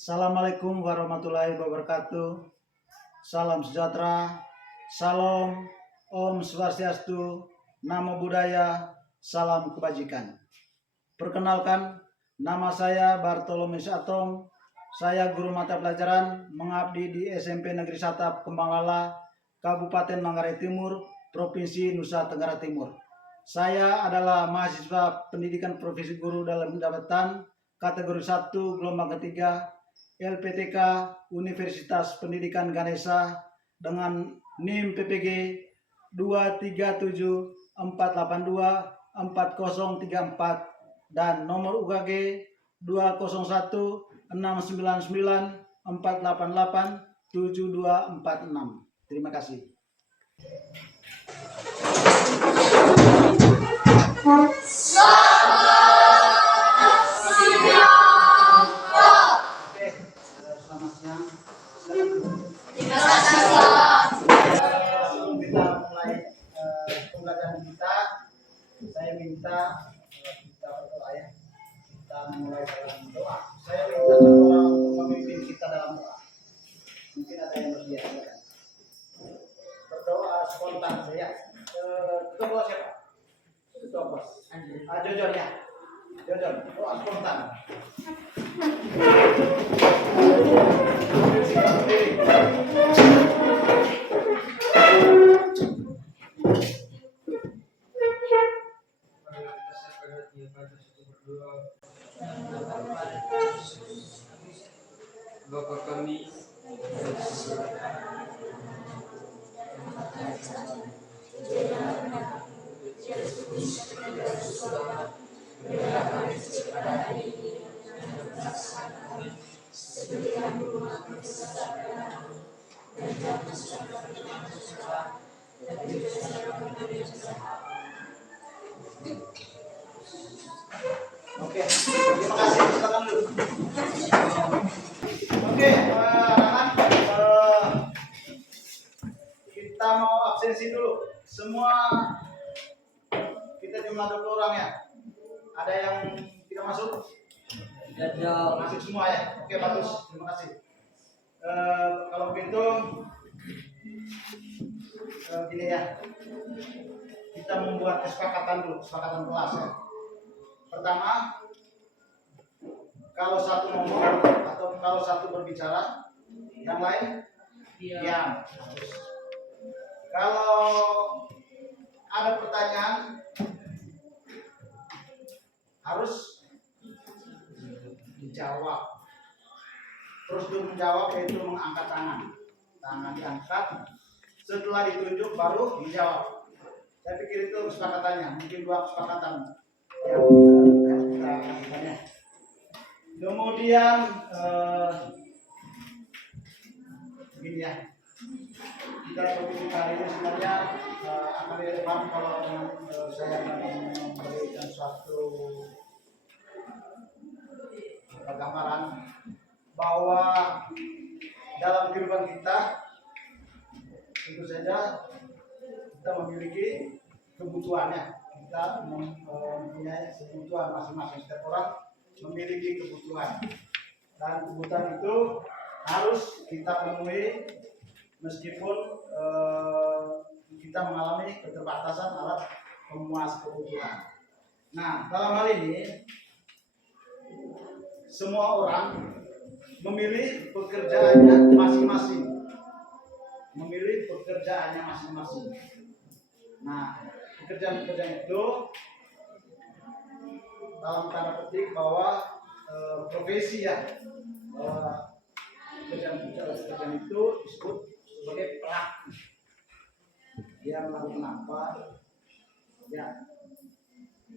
Assalamualaikum warahmatullahi wabarakatuh. Salam sejahtera, salam, Om Swastiastu, Namo Buddhaya, salam kebajikan. Perkenalkan, nama saya Bartolomeus Atong. Saya guru mata pelajaran mengabdi di SMP Negeri Satap Kembanglala, Kabupaten Manggarai Timur, Provinsi Nusa Tenggara Timur. Saya adalah mahasiswa pendidikan profesi guru dalam jabatan kategori 1 gelombang ketiga LPTK Universitas Pendidikan Ganesha dengan NIM PPG 2374824 dan nomor UKG 2016994887246. Terima kasih. Saya minta kita berdoa ya. Kita mulai dalam doa. Saya minta orang untuk memimpin kita dalam doa. Mungkin ada yang berbiasa. Berdoa spontan saya. Ketua siapa? Ketua bos. Jojon ya. Jojon. Doa spontan. Bapa kami Oke, terima kasih. Silakan dulu. Oke, anak-anak, kita mau absensi dulu. Semua kita jumlah 20 orang ya. Ada yang tidak masuk? Masuk semua ya. Oke, bagus. Terima kasih. Kalau begitu, gini ya. Kita membuat kesepakatan dulu, kesepakatan kelas ya. Pertama, kalau satu ngomong atau kalau satu berbicara, yang lain diam. Kalau ada pertanyaan, harus dijawab. Terus menjawab yaitu mengangkat tangan. Tangan diangkat, setelah ditunjuk baru dijawab. Saya pikir itu kesepakatannya, mungkin 2 kesepakatan yang kita lakukannya. Kemudian begini ya, kita topik kali ini sebenarnya akan relevan kalau saya memberikan suatu gambaran bahwa dalam kehidupan kita tentu saja kita memiliki kebutuhannya. Kita mempunyai kebutuhan masing-masing, setiap orang memiliki kebutuhan, dan kebutuhan itu harus kita penuhi meskipun kita mengalami keterbatasan alat pemuas kebutuhan. Nah, dalam hal ini semua orang memilih pekerjaannya masing-masing. Nah, pekerjaan-pekerjaan itu dalam tanda petik bahwa profesi ya, bahwa pekerjaan itu disebut sebagai pelaku. Dia melakukan apa? Ya.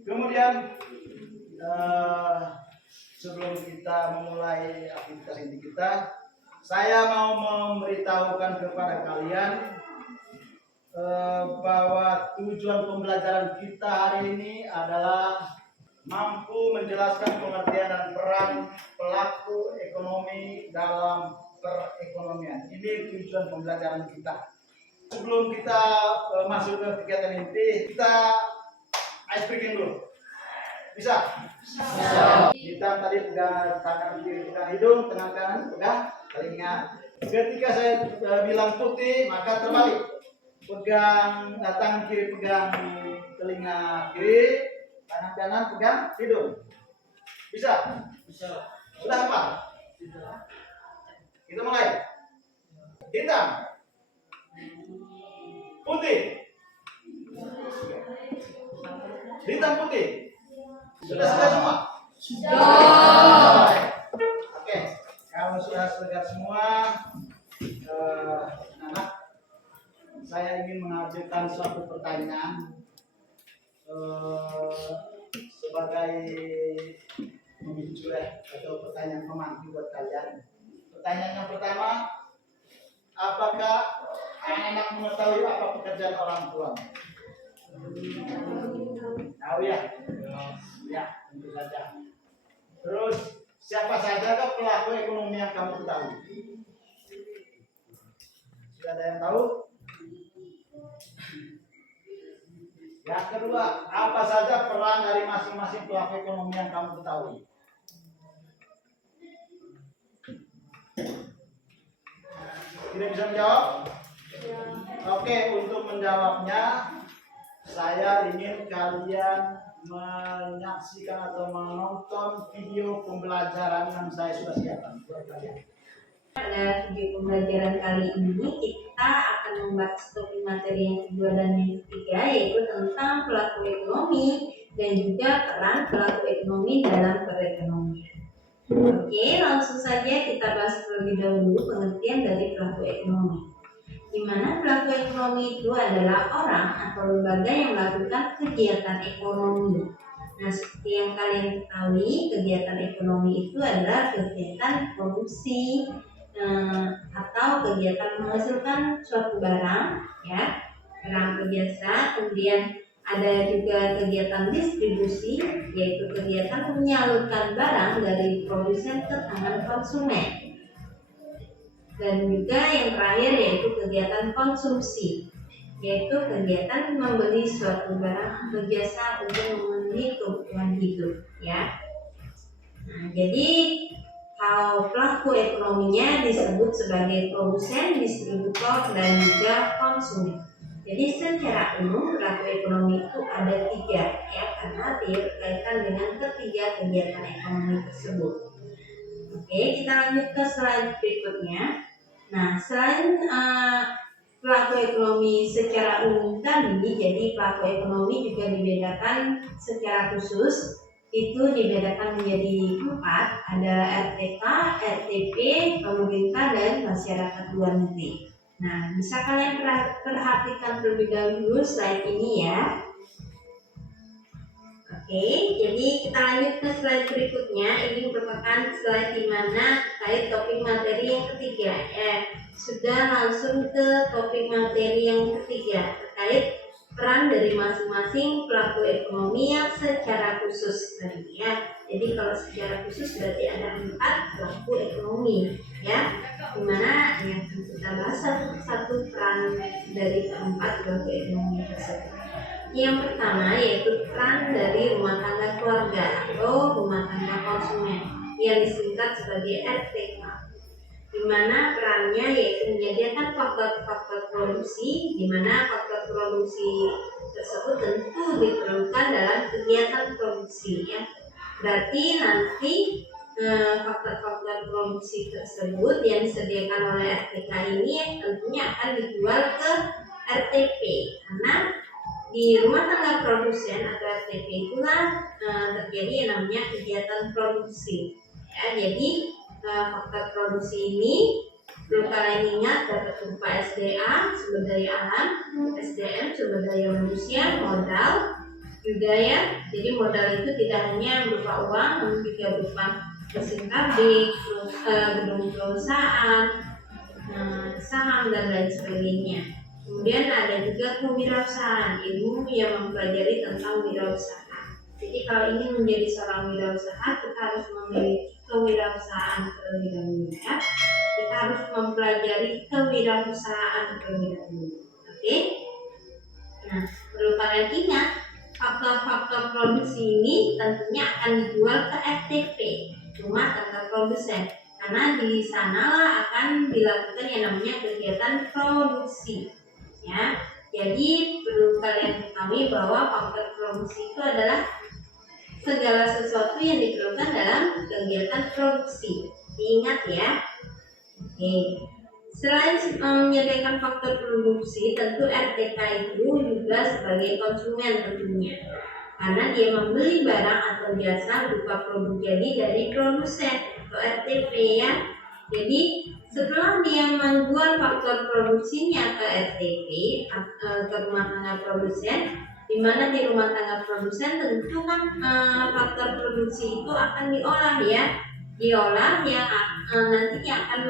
Kemudian sebelum kita memulai aktivitas inti kita kita. Saya mau memberitahukan kepada kalian bahwa tujuan pembelajaran kita hari ini adalah mampu menjelaskan pengertian dan peran pelaku ekonomi dalam perekonomian. Ini tujuan pembelajaran kita. Sebelum kita masuk ke kegiatan inti, kita ice breaking dulu. Bisa? Bisa. Kita tadi pegang tangan kiri, pegang hidung, tangan kanan pegang telinga. Ketika saya bilang putih, maka terbalik. Pegang tangan kiri pegang telinga kiri, tangan kanan pegang hidung. Bisa? Bisa. Sudah apa? Bisa. Kita mulai. Hitam. Putih. Hitam putih. Sudah semua? Sudah. Oke. Kalau sudah segar semua, anak, saya ingin mengajukan suatu pertanyaan sebagai pemicu atau pertanyaan pemantik buat kalian. Pertanyaan yang pertama, apakah anak mengetahui apa pekerjaan orang tua? Tahu ya? Ya, tentu saja. Terus siapa saja ke pelaku ekonomi yang kamu ketahui? Sudah ada yang tahu? Yang kedua, apa saja peran dari masing-masing pelaku ekonomi yang kamu ketahui? Tidak bisa menjawab? Oke, untuk menjawabnya saya ingin kalian menyaksikan atau menonton video pembelajaran yang saya sudah siapkan buat kalian. Pada video pembelajaran kali ini kita akan membahas topik materi yang kedua dan yang ketiga, yaitu tentang pelaku ekonomi dan juga peran pelaku ekonomi dalam perekonomian. Oke, langsung saja kita bahas terlebih dahulu pengertian dari pelaku ekonomi. Di mana pelaku ekonomi itu adalah orang atau lembaga yang melakukan kegiatan ekonomi. Nah, seperti yang kalian ketahui, kegiatan ekonomi itu adalah kegiatan produksi atau kegiatan menghasilkan suatu barang, ya, barang atau jasa. Kemudian ada juga kegiatan distribusi, yaitu kegiatan menyalurkan barang dari produsen ke tangan konsumen. Dan juga yang terakhir yaitu kegiatan konsumsi, yaitu kegiatan membeli suatu barang atau jasa untuk memenuhi kebutuhan hidup, ya. Nah, jadi kalau pelaku ekonominya disebut sebagai produsen, distributor, dan juga konsumen. Jadi secara umum pelaku ekonomi itu ada tiga, ya, karena dia berkaitan dengan ketiga kegiatan ekonomi tersebut. Oke, kita lanjut ke slide berikutnya. Nah, selain pelaku ekonomi secara umum tadi, jadi pelaku ekonomi juga dibedakan secara khusus. Itu dibedakan menjadi 4, ada RTK, RTP, pemerintah, dan masyarakat luar negeri. Nah, bisa kalian perhatikan terlebih dahulu slide ini, ya. Oke, jadi kita lanjut ke slide berikutnya. Ini merupakan slide di mana terkait topik materi yang ketiga. Sudah langsung ke topik materi yang ketiga terkait peran dari masing-masing pelaku ekonomi yang secara khusus tadi, ya. Jadi kalau secara khusus berarti ada 4 pelaku ekonomi, ya. Dimana yang kita bahas satu peran dari keempat pelaku ekonomi tersebut. Yang pertama yaitu peran dari rumah tangga keluarga atau rumah tangga konsumen yang disingkat sebagai RTK, di mana perannya yaitu menyediakan faktor-faktor produksi, di mana faktor produksi tersebut tentu diperlukan dalam kegiatan produksi, ya. Berarti nanti faktor-faktor produksi tersebut yang disediakan oleh RTK ini tentunya akan dijual ke RTP, karena di rumah tangga produsen atau RTP itulah terjadi yang namanya kegiatan produksi, ya. Jadi faktor produksi ini perlu kalian ingat dapat berupa SDA, sumber daya alam, SDM, sumber daya manusia, modal, juga ya. Jadi modal itu tidak hanya berupa uang, namun juga berupa mesin pabrik, gedung perusahaan, saham dan lain sebagainya. Kemudian ada juga kewirausahaan, ilmu yang mempelajari tentang wirausaha. Jadi kalau ingin menjadi seorang wirausaha, kita harus memiliki kewirausahaan terlebih dahulu ya. Kita harus mempelajari kewirausahaan terlebih dahulu. Oke? Nah, perlu kalian ingat, faktor-faktor produksi ini tentunya akan dijual ke RTP, rumah tangga produsen, karena di sanalah akan dilakukan yang namanya kegiatan produksi. Ya, jadi perlu kalian ketahui bahwa faktor produksi itu adalah segala sesuatu yang diperlukan dalam kegiatan produksi. Diingat ya. Oke. Selain menyediakan faktor produksi, tentu RTK itu juga sebagai konsumen tentunya, karena dia membeli barang atau jasa berupa produk jadi dari produsen atau RTP ya. Jadi setelah dia menjual faktor produksinya ke RTP, ke rumah tangga produsen, di mana di rumah tangga produsen tentu kan faktor produksi itu akan diolah ya, yang nantinya akan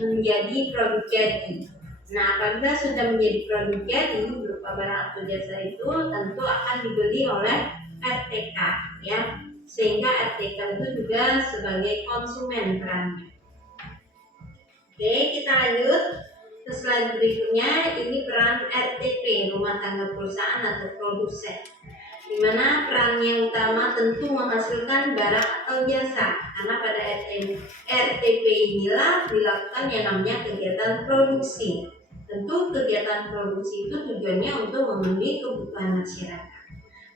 menjadi produk jadi. Nah, apabila sudah menjadi produk jadi berupa barang atau jasa itu tentu akan dibeli oleh RTK ya, sehingga RTK itu juga sebagai konsumen perannya. Oke, kita lanjut ke slide berikutnya. Ini peran RTP, rumah tangga perusahaan atau produsen, di mana perannya utama tentu menghasilkan barang atau jasa, karena pada RTP inilah dilakukan yang namanya kegiatan produksi. Tentu kegiatan produksi itu tujuannya untuk memenuhi kebutuhan masyarakat.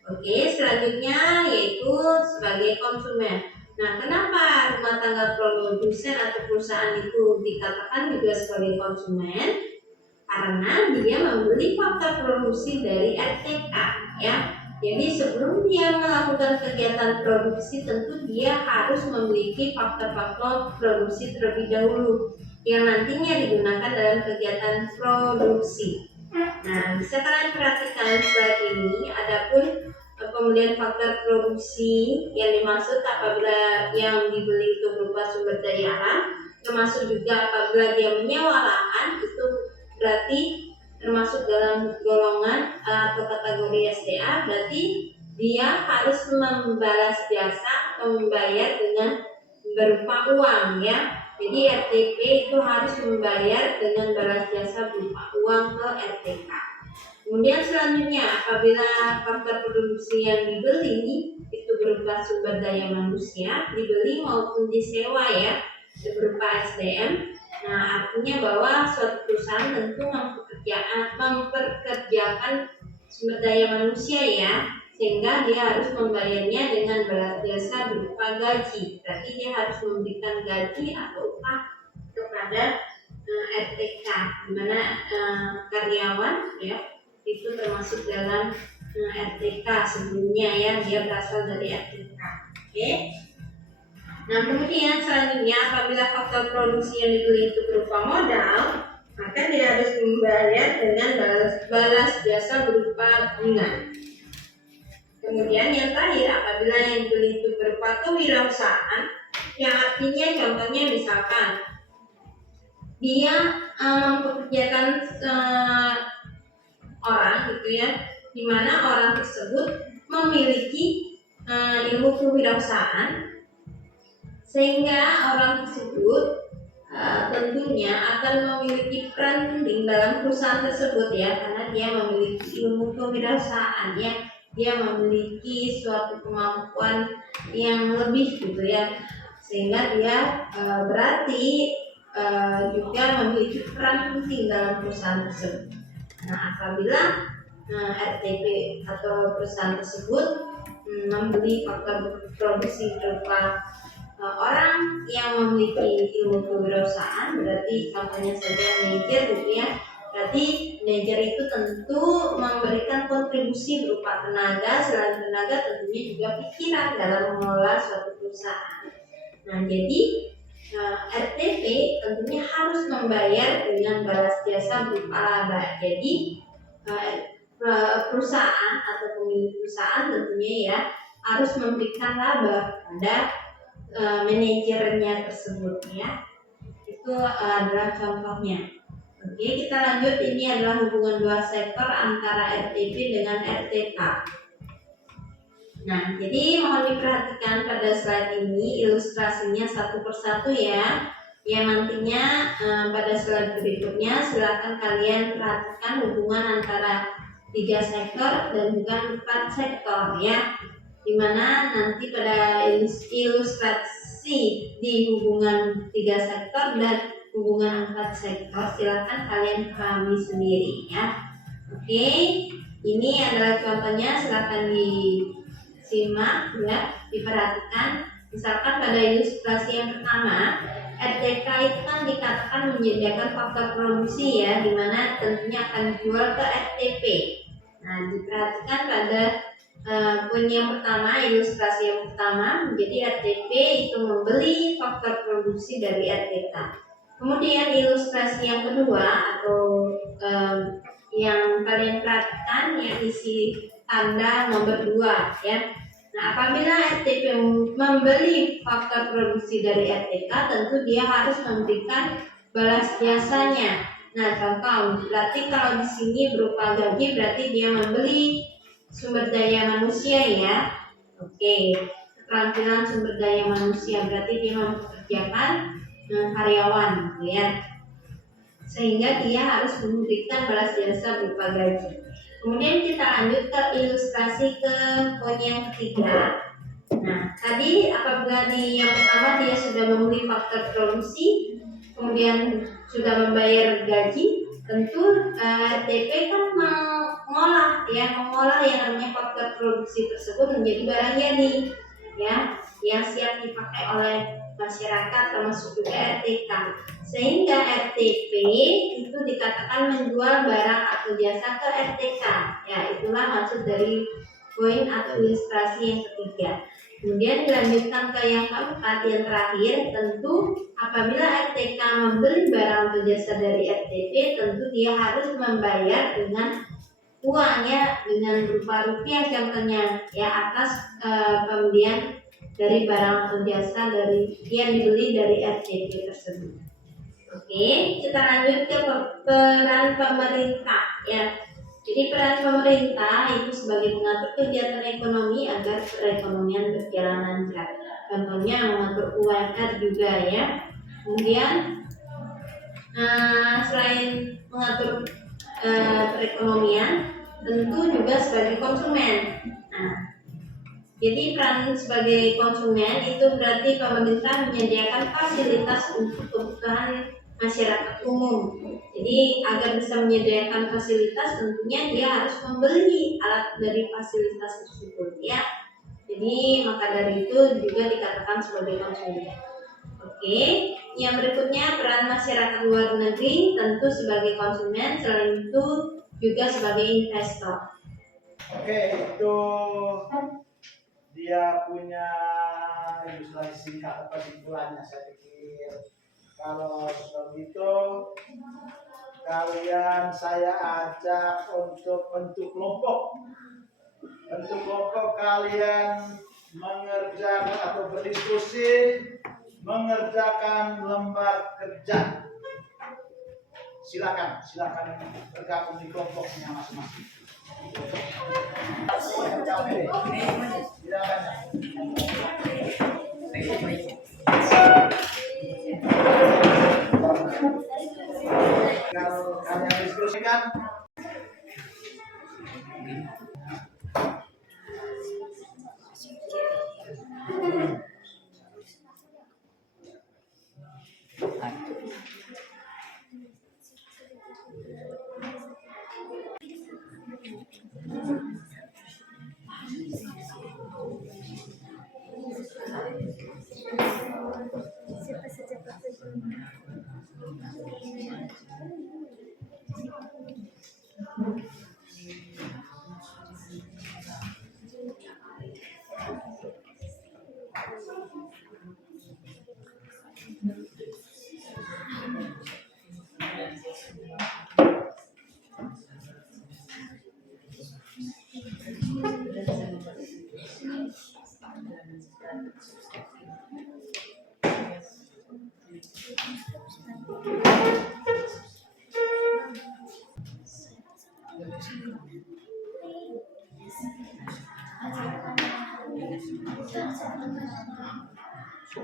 Oke, selanjutnya yaitu sebagai konsumen. Nah, kenapa rumah tangga produsen atau perusahaan itu dikatakan juga sebagai konsumen? Karena dia membeli faktor produksi dari RTK ya. Jadi sebelum dia melakukan kegiatan produksi, tentu dia harus memiliki faktor-faktor produksi terlebih dahulu yang nantinya digunakan dalam kegiatan produksi. Nah, bisa kalian perhatikan slide ini, adapun pembelian faktor produksi yang dimaksud apabila yang dibeli itu berupa sumber daya alam, termasuk juga apabila dia menyewa lahan, itu berarti termasuk dalam golongan atau kategori SDA, berarti dia harus membalas jasa atau membayar dengan berupa uang ya. Jadi RTP itu harus membayar dengan balas jasa berupa uang ke RTK. Kemudian selanjutnya, apabila faktor produksi yang dibeli itu berupa sumber daya manusia, dibeli maupun disewa ya, berupa SDM. Nah, artinya bahwa suatu perusahaan tentu memperkerjakan sumber daya manusia ya, sehingga dia harus membayarnya dengan balas jasa berupa gaji. Berarti dia harus memberikan gaji atau upah kepada RTK, di mana karyawan ya itu termasuk dalam RTK sebelumnya ya, dia berasal dari RTK. Oke. Nah, kemudian selanjutnya apabila faktor produksi yang dibeli itu berupa modal, maka dia harus membayar dengan balas jasa berupa bunga. Kemudian yang terakhir, apabila yang dibeli itu berupa kewirausahaan, yang artinya contohnya misalkan dia mempekerjakan orang gitu ya, di mana orang tersebut memiliki ilmu kewirausahaan, sehingga orang tersebut tentunya akan memiliki peran penting dalam perusahaan tersebut ya, karena dia memiliki ilmu kewirausahaan ya, dia memiliki suatu kemampuan yang lebih gitu ya, sehingga dia berarti juga memiliki peran penting dalam perusahaan tersebut. Nah, apabila RTP atau perusahaan tersebut membeli faktor produksi berupa orang yang memiliki ilmu kewirausahaan, berarti contohnya saja manajer gitu ya. Berarti manajer itu tentu memberikan kontribusi berupa tenaga, selain tenaga tentunya juga pikiran dalam mengelola suatu perusahaan. Nah, jadi RTP tentunya harus membayar dengan balas jasa berupa laba. Jadi perusahaan atau pemilik perusahaan tentunya ya harus memberikan laba pada manajernya tersebut ya. Itu adalah contohnya. Oke, kita lanjut. Ini adalah hubungan dua sektor antara RTP dengan RTK. Nah, jadi mohon diperhatikan pada slide ini ilustrasinya satu persatu ya. Yang nantinya pada slide berikutnya silakan kalian perhatikan hubungan antara 3 sektor dan juga 4 sektor ya. Dimana nanti pada ilustrasi di hubungan 3 sektor dan hubungan 4 sektor silakan kalian pahami sendiri ya. Oke, ini adalah contohnya, silakan disimak ya, diperhatikan. Misalkan pada ilustrasi yang pertama, RTK itu kan dikatakan menyediakan faktor produksi ya, dimana tentunya akan dijual ke RTP. Nah, diperhatikan pada poin yang pertama, ilustrasi yang pertama, menjadi RTP itu membeli faktor produksi dari RTK. Kemudian ilustrasi yang kedua atau yang kalian perhatikan yang isi tanda nomor 2 ya. Nah, apabila RTP membeli faktor produksi dari RTK, tentu dia harus memberikan balas jasanya. Nah, contoh berarti kalau di sini berupa gaji, berarti dia membeli sumber daya manusia ya. Oke, keterampilan sumber daya manusia berarti dia mempekerjakan karyawan gitu ya. Sehingga dia harus memberikan balas jasa berupa gaji. Kemudian kita lanjut ke ilustrasi ke poin yang ketiga. Nah, tadi apabila di yang pertama dia sudah membeli faktor produksi, kemudian sudah membayar gaji, tentu RTP kan mengolah yang namanya faktor produksi tersebut menjadi barang jadi ya, yang siap dipakai oleh masyarakat termasuk juga RTK. Sehingga RTP itu dikatakan menjual barang atau jasa ke RTK. Ya, itulah maksud dari poin atau ilustrasi yang ketiga. Kemudian dilanjutkan ke yang keempat, yang terakhir, tentu apabila RTK membeli barang atau jasa dari RTP, tentu dia harus membayar dengan uangnya dengan berupa rupiah contohnya ya, atas pembelian dari barang atau jasa dari yang dibeli dari RTP tersebut. Oke, kita lanjut ke peran pemerintah ya. Jadi peran pemerintah itu sebagai mengatur kegiatan ekonomi agar perekonomian berjalan lancar. Contohnya mengatur UMR juga ya. Kemudian selain mengatur perekonomian, tentu juga sebagai konsumen. Nah, jadi peran sebagai konsumen itu berarti pemerintah menyediakan fasilitas untuk kebutuhan masyarakat umum. Jadi agar bisa menyediakan fasilitas tentunya dia harus membeli alat dari fasilitas tersebut ya. Jadi maka dari itu juga dikatakan sebagai konsumen. Oke, yang berikutnya peran masyarakat luar negeri tentu sebagai konsumen, selain itu juga sebagai investor. Oke, itu dia punya ilustrasi singkat atau kesimpulannya. Saya pikir kalau seperti itu kalian saya ajak untuk bentuk kelompok. Bentuk kelompok kalian mengerjakan atau berdiskusi mengerjakan lembar kerja. Silakan bergabung di kelompoknya masing-masing. Kalau kalian diskusikan,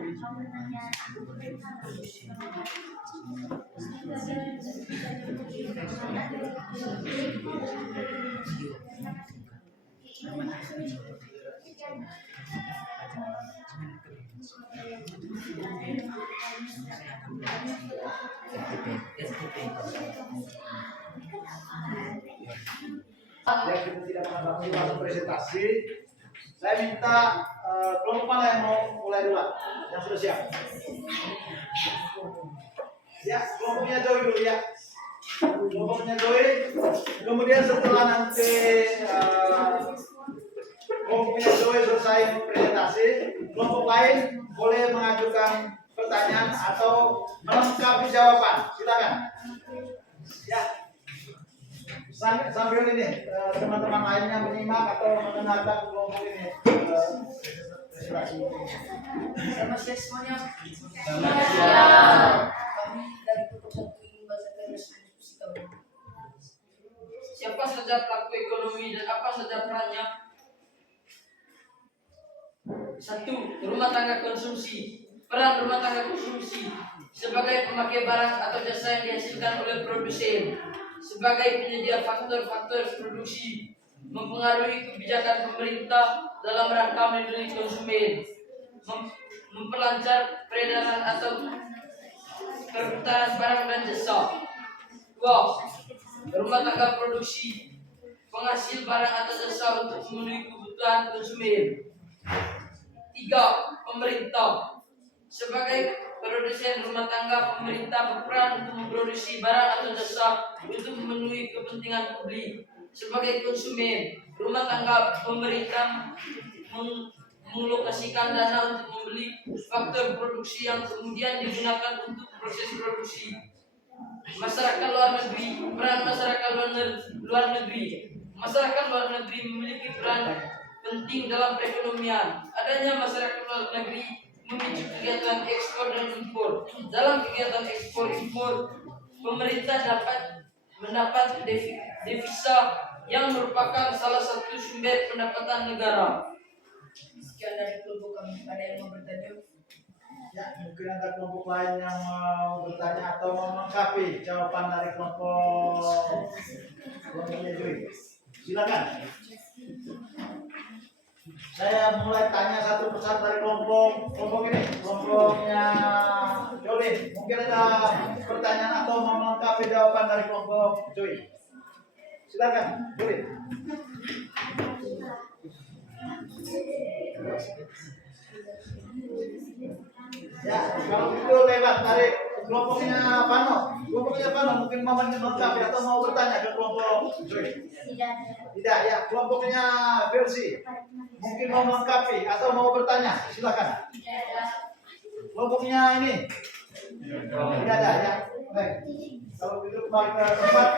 Yang kita tidak menanggapi langsung presentasi. Saya minta kelompok mana yang mau mulai duluan? Yang sudah siap? Ya, kelompoknya Joy dulu ya. Kelompoknya Joy. Kemudian setelah nanti kelompoknya Joy selesai presentasi, kelompok lain boleh mengajukan pertanyaan atau melengkapi jawaban. Silakan. Ya. Sambil ini teman-teman lainnya menyimak atau mendengarkan kelompok ini presentasi. Selamat siang semuanya. Selamat siang. Kami dari kelompok 1 ingin membacakan diskusi kami. Siapa saja pelaku ekonomi dan apa saja perannya? 1. Rumah tangga konsumsi. Peran rumah tangga konsumsi sebagai pemakai barang atau jasa yang dihasilkan oleh produsen, sebagai penyedia faktor-faktor produksi, mempengaruhi kebijakan pemerintah dalam rangka melindungi konsumen, memperlancar peredaran atau perputaran barang dan jasa. 2. Rumah tangga produksi, penghasil barang atau jasa untuk memenuhi kebutuhan konsumen. 3. Pemerintah, sebagai produsen rumah tangga, pemerintah berperan untuk memproduksi barang atau jasa untuk memenuhi kepentingan publik. Sebagai konsumen, rumah tangga, pemerintah mengalokasikan dana untuk membeli faktor produksi yang kemudian digunakan untuk proses produksi. Masyarakat luar negeri, peran masyarakat luar negeri. Masyarakat luar negeri memiliki peran penting dalam perekonomian. Adanya masyarakat luar negeri memicu kegiatan ekspor dan impor. Dalam kegiatan ekspor impor, pemerintah dapat mendapat devisa yang merupakan salah satu sumber pendapatan negara. Sekian dari kelompok kami. Ada yang mau bertanya? Ya, mungkin ada kelompok lain yang mau bertanya atau mau melengkapi jawaban dari kelompoknya Joy. Silakan. Saya mulai tanya satu persatu dari kelompok ini, kelompoknya Jolin. Mungkin ada pertanyaan atau mau melengkapi jawaban dari kelompok Joy. Silakan, Jolin. Ya, kalau itu lewat dari kelompoknya Pano. Kelompoknya Pano mungkin mau melengkapi atau mau bertanya ke kelompok Joy. Tidak, ya. Kelompoknya Versi mungkin mau melengkapi atau mau bertanya. Silakan. Kelompoknya ini tidak ada ya. Baik. Kalau begitu kembali ke tempat.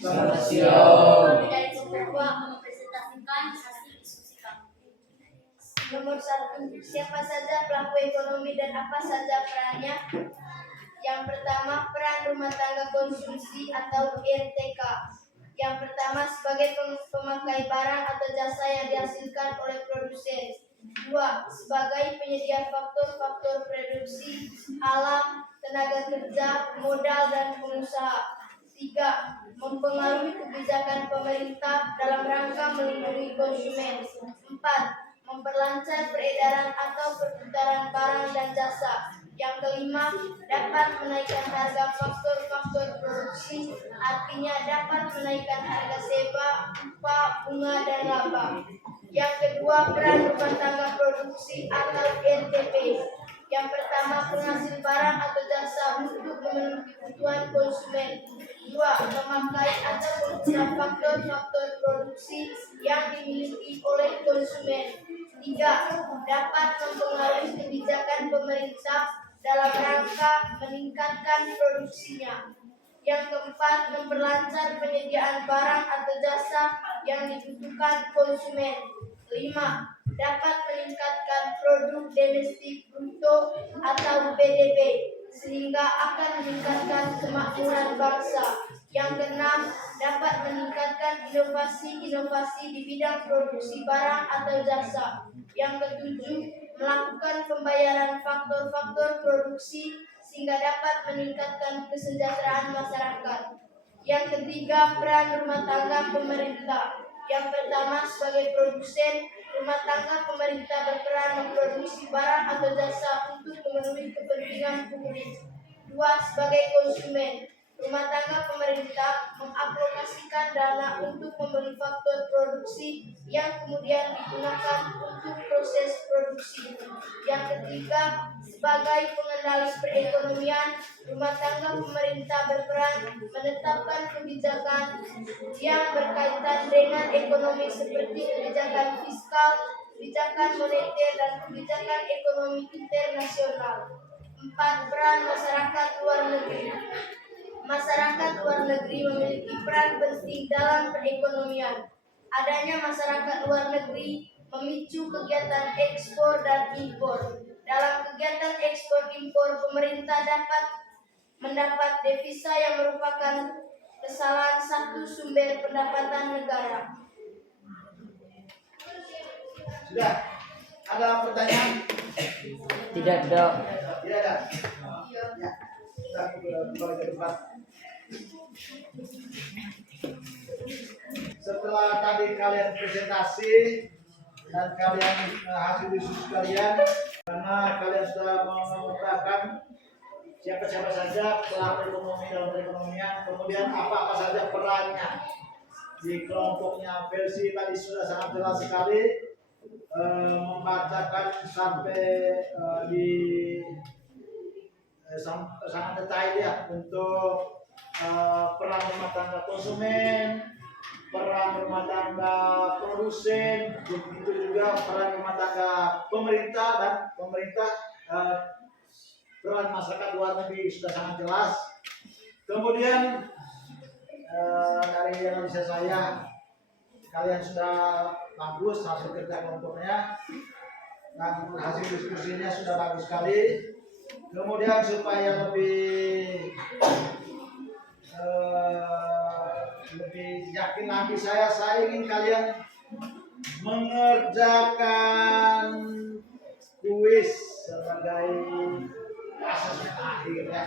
Selamat siang. Kami dari kelompok 2 mempresentasikan hasil diskusi kami. Nomor 1, siapa saja pelaku ekonomi dan apa saja perannya? Yang pertama, peran rumah tangga konsumsi atau RTK. Yang pertama, sebagai pemakai barang atau jasa yang dihasilkan oleh produsen. 2. Sebagai penyedia faktor-faktor produksi, alam, tenaga kerja, modal, dan pengusaha. 3. Mempengaruhi kebijakan pemerintah dalam rangka melindungi konsumen. 4. Memperlancar peredaran atau perputaran barang dan jasa. Yang kelima, dapat menaikkan harga faktor-faktor produksi, artinya dapat menaikkan harga sewa, upah, bunga, dan laba. Yang kedua, peran rumah tangga produksi atau RTP. Yang pertama, penghasil barang atau jasa untuk memenuhi kebutuhan konsumen. 2. Memakai atau mengubah faktor-faktor produksi yang dimiliki oleh konsumen. 3. Dapat mempengaruhi kebijakan pemerintah dalam rangka meningkatkan produksinya. Yang keempat, memperlancar penyediaan barang atau jasa yang dibutuhkan konsumen. 5. Dapat meningkatkan produk domestik bruto atau PDB sehingga akan meningkatkan kemakmuran bangsa. Yang keenam, dapat meningkatkan inovasi-inovasi di bidang produksi barang atau jasa. Yang ketujuh, melakukan pembayaran faktor-faktor produksi sehingga dapat meningkatkan kesejahteraan masyarakat. Yang ketiga, peran rumah tangga pemerintah. Yang pertama, sebagai produsen, rumah tangga pemerintah berperan memproduksi barang atau jasa untuk memenuhi kepentingan publik. Dua, sebagai konsumen, rumah tangga pemerintah mengalokasikan dana untuk membeli faktor produksi yang kemudian digunakan untuk proses produksi. Yang ketiga, sebagai pengendali perekonomian, rumah tangga pemerintah berperan menetapkan kebijakan yang berkaitan dengan ekonomi seperti kebijakan fiskal, kebijakan moneter, dan kebijakan ekonomi internasional. 4. Peran masyarakat luar negeri. Masyarakat luar negeri memiliki peran penting dalam perekonomian. Adanya masyarakat luar negeri memicu kegiatan ekspor dan impor. Dalam kegiatan ekspor impor, pemerintah dapat mendapat devisa yang merupakan salah satu sumber pendapatan negara. Sudah? Ada pertanyaan? Tidak, Dok. Tidak ada? Ya. Kita kembali ke depan. Setelah tadi kalian presentasi dan kalian hasil diskusi kalian, karena kalian sudah mengungkapkan siapa-siapa saja pelaku ekonomi dalam perekonomian, kemudian apa saja perannya di kelompoknya. Versi tadi sudah sangat jelas sekali, membacakan sampai sangat detail ya untuk peran rumah tangga konsumen, peran rumah tangga produsen, begitu juga peran rumah tangga pemerintah dan peran masyarakat luar negeri sudah sangat jelas. Kemudian dari analisa saya, kalian sudah bagus hasil kerja kelompoknya dan hasil diskusinya sudah bagus sekali. Kemudian supaya lebih yakin lagi, saya ingin kalian mengerjakan kuis sebagai asesmen akhir ya.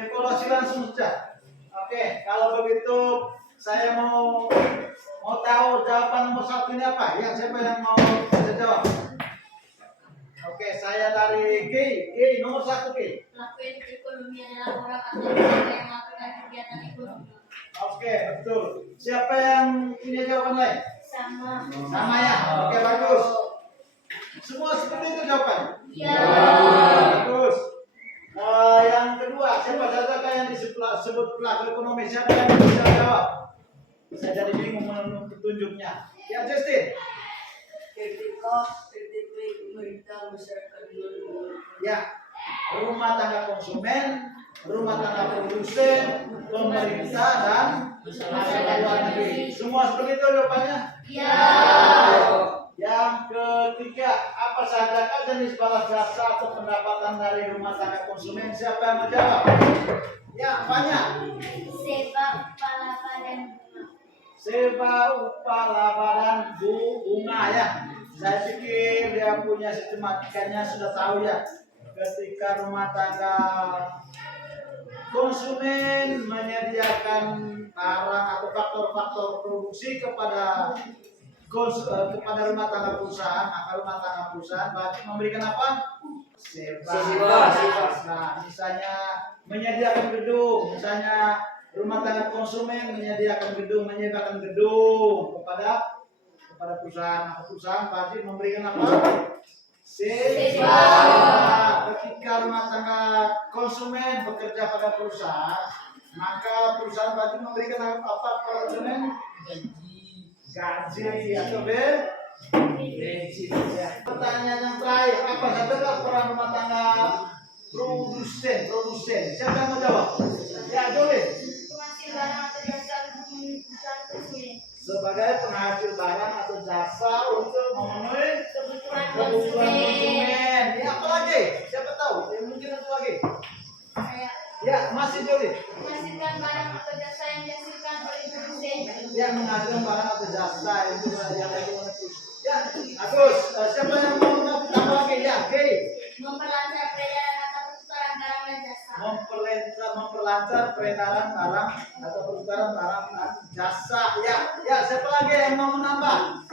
Evaluasi langsung saja. Oke, kalau begitu saya mau tahu jawaban nomor 1 ini apa? Ya, siapa yang mau bisa jawab? Oke, saya dari G nomor 1 G. Pelaku ekonomi adalah orang atau lembaga yang melakukan kegiatan ekonomi. Oke, betul. Siapa yang punya jawaban lain? Sama ya. Oke, bagus. Semua seperti itu jawabannya? Ya. Bagus. Yang kedua, siapa saja yang disebut pelaku ekonomi? Siapa yang bisa jawab? Saya jadi bingung menurut petunjuknya. Ya, Justin. Ketika PTP pemerintah masyarakat luar. Ya, rumah tangga konsumen, rumah tangga produsen, pemerintah dan masyarakat luar negeri. Semua seperti itu jawabannya? Ya. Yang ketiga, apa saja jenis balas jasa atau pendapatan dari rumah tangga konsumen? Siapa yang menjawab? Ya, banyak. Sewa, upah laba, dan bunga. Sewa, upah laba, dan bunga ya. Saya pikir dia punya sistematikanya sudah tahu ya. Ketika rumah tangga konsumen menyediakan barang atau faktor-faktor produksi kepada kepada rumah tangga perusahaan, maka rumah tangga perusahaan wajib memberikan apa? Sewa. Nah, misalnya menyediakan gedung, misalnya rumah tangga konsumen menyediakan gedung, menyewakan gedung kepada perusahaan, maka perusahaan wajib memberikan apa? Sewa. Ketika rumah tangga konsumen bekerja pada perusahaan, maka perusahaan wajib memberikan apa pada konsumen? Gaji atau bensin. Ya. Pertanyaan yang terakhir, apa saja peran rumah tangga produsen? Siapa yang mau jawab? Ya, Jolin. Penghasil barang atau jasa untuk memenuhi konsumen. Sebagai penghasil barang atau jasa untuk memenuhi Kebutuhan kebutuhan konsumen. konsumen. Ini apa lagi? Siapa tahu? Ya, mungkin satu lagi. Saya Ya, masih Jolin. menghasilkan barang atau jasa yang dihasilkan oleh produsen. Yang menghasilkan barang atau jasa itu yang lagi menekus. Ya, Agus, siapa yang mau tambah lagi? Ya, oke. Memperlancar peredaran atau pertukaran barang dan jasa. Memperlancar peredaran barang atau pertukaran barang dan jasa. Ya, siapa lagi yang mau menambah?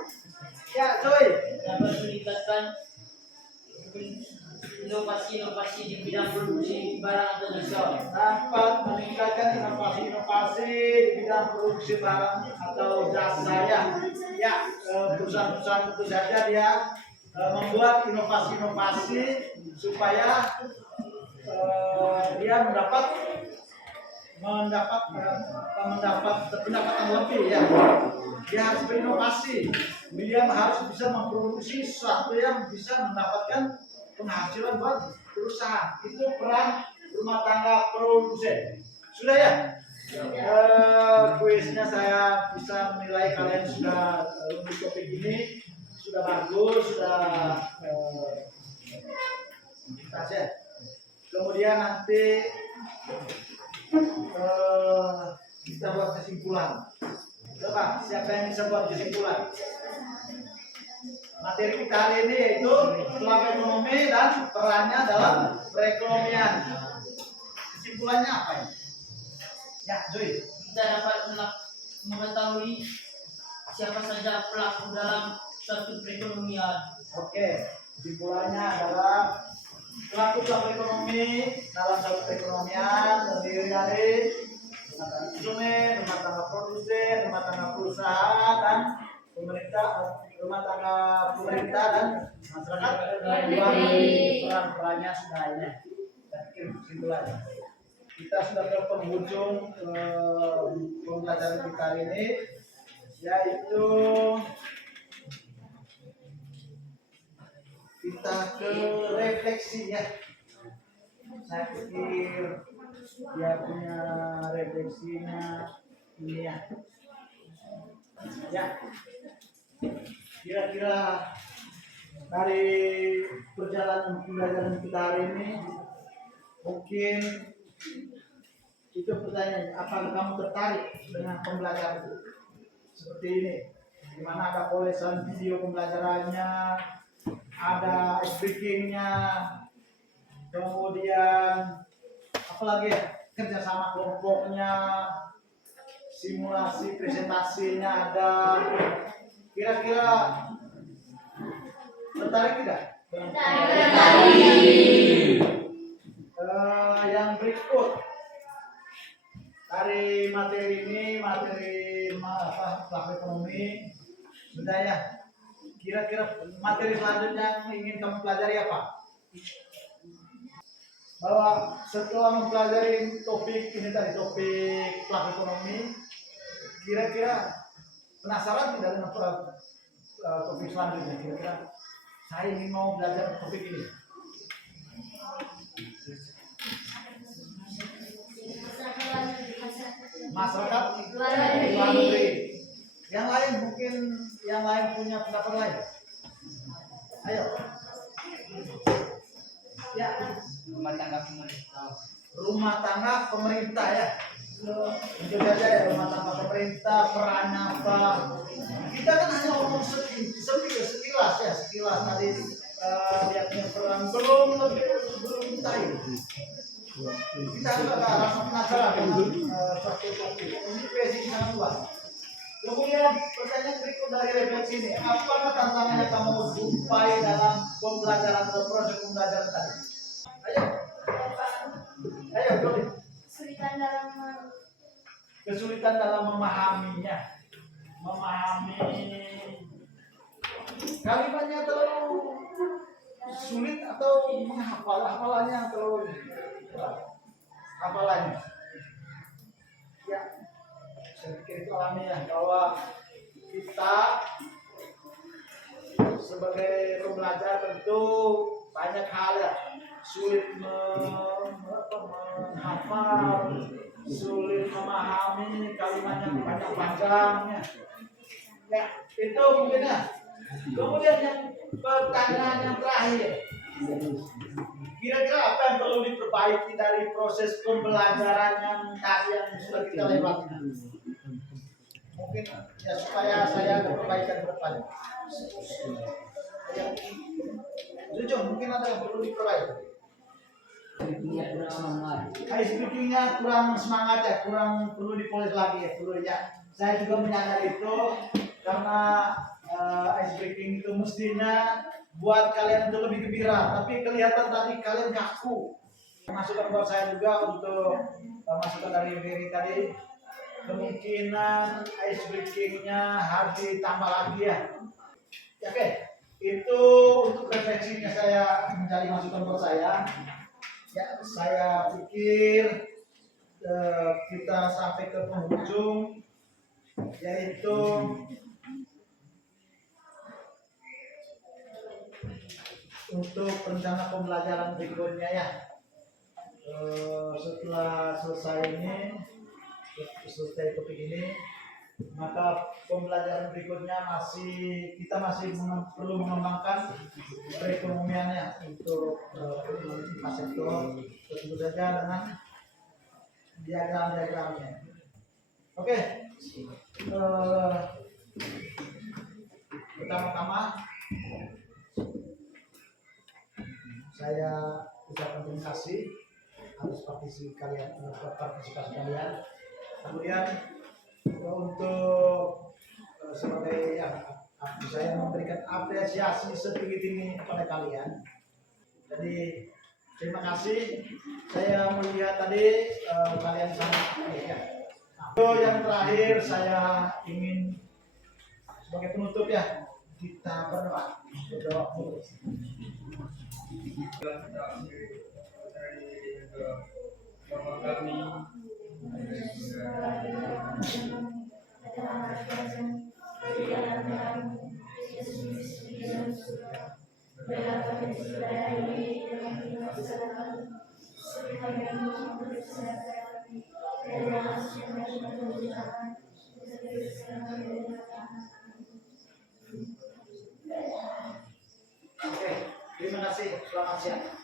Ya, Joy. Dapat meningkatkan inovasi di bidang produksi barang atau jasa. Dapat meningkatkan inovasi di bidang produksi barang atau jasa. Ya, perusahaan-perusahaan tentu saja dia membuat inovasi supaya dia mendapat pendapatan lebih ya. Dia harus berinovasi. Dia harus bisa memproduksi sesuatu yang bisa mendapatkan penghasilan buat perusahaan. Itu peran rumah tangga produsen. Sudah ya? Kuisnya saya bisa menilai kalian sudah untuk topik ini sudah bagus, sudah saja. Kemudian nanti kita buat kesimpulan. Coba siapa yang bisa buat kesimpulan? Materi kita hari ini yaitu pelaku ekonomi dan perannya dalam perekonomian. Kesimpulannya apa ya? Ya, Joy. Kita dapat mengetahui siapa saja pelaku dalam suatu perekonomian. Oke, kesimpulannya adalah pelaku ekonomi dalam suatu perekonomian terdiri dari rumah tangga konsumen, rumah tangga produsen, rumah tangga perusahaan dan pemerintah, rumah tangga pemerintah dan masyarakat. Peran-perannya sudah ini. Saya pikir kesimpulannya. Kita sudah ke penghujung pembelajaran kita hari ini, yaitu kita ke refleksi ya. Saya pikir dia punya refleksinya ini ya. Ya, kira-kira dari perjalanan pembelajaran kita hari ini mungkin itu pertanyaan, apakah kamu tertarik dengan pembelajaran seperti ini? Di mana ada polesan video pembelajarannya, ada speakingnya, kemudian apalagi ya, kerjasama kelompoknya, simulasi presentasinya ada. Kira-kira tertarik tidak? Yang berikut dari materi ini, materi pelaku ekonomi sudah ya. Kira-kira materi selanjutnya yang ingin kamu pelajari apa? Bahwa setelah mempelajari topik ini tadi, topik pelaku ekonomi, kira-kira penasaran tidak dengan topik selanjutnya? Kira-kira saya ingin mau belajar topik ini. Masyarakat luar negeri. Yang lain mungkin punya pendapat lain. Ayo. Ya. Rumah tangga pemerintah. Rumah tangga pemerintah ya. Itu saja ya, rumah tangga pemerintah perannya apa? Kita kan hanya ngomong sekilas tadi lihatnya peran belum tahu. Kita agak rasa penasaran dengan suatu topik. Ini basic sangat luas. Kemudian pertanyaan berikut dari refleksi ini, apakah tantangan yang kamu jumpai dalam pembelajaran atau proses pembelajaran tadi? Ayo, ayo, Jody. Kesulitan dalam memahaminya, memahami kalimatnya terlalu sulit atau hafalannya terlalu hafalannya. Ya, saya pikir itu alami ya, bahwa kita sebagai pembelajar tentu banyak hal ya, sulit menghafal, sulit memahami kalimat yang panjang-panjangnya. Ya, itu mungkin ya. Kemudian yang pertanyaan yang terakhir, kira-kira apa yang perlu diperbaiki dari proses pembelajaran yang tadi yang sudah kita lewati? Mungkin ya supaya saya ada perbaikan ke depan. Ya, jujur mungkin ada yang perlu diperbaiki. Ice breaking-nya kurang semangat ya, kurang perlu dipoles lagi ya, perlu ya. Saya juga menyadari itu karena ice breaking itu mestinya buat kalian itu lebih gembira, tapi kelihatan tadi kalian kaku. Masukan buat saya juga untuk masukan dari Ferry tadi, kemungkinan ice breaking-nya harus ditambah lagi ya. Oke, itu untuk refleksinya saya mencari masukan buat saya. Ya, saya pikir kita sampai ke penghujung, yaitu untuk rencana pembelajaran berikutnya ya. Setelah selesai topik ini, maka pembelajaran berikutnya kita masih perlu mengembangkan perekonomiannya untuk lima sektor, tentu saja dengan diagram-diagramnya. Oke, pertama-tama saya ucapkan terima kasih atas partisipasi kalian. Kemudian untuk sebagai saya memberikan apresiasi setinggi-tingginya kepada kalian. Jadi terima kasih. Saya melihat tadi kalian sangat baik ya. Nah, yang terakhir saya ingin sebagai penutup ya, kita berdoa dulu. Bapak kami Oke, terima kasih. Selamat siang.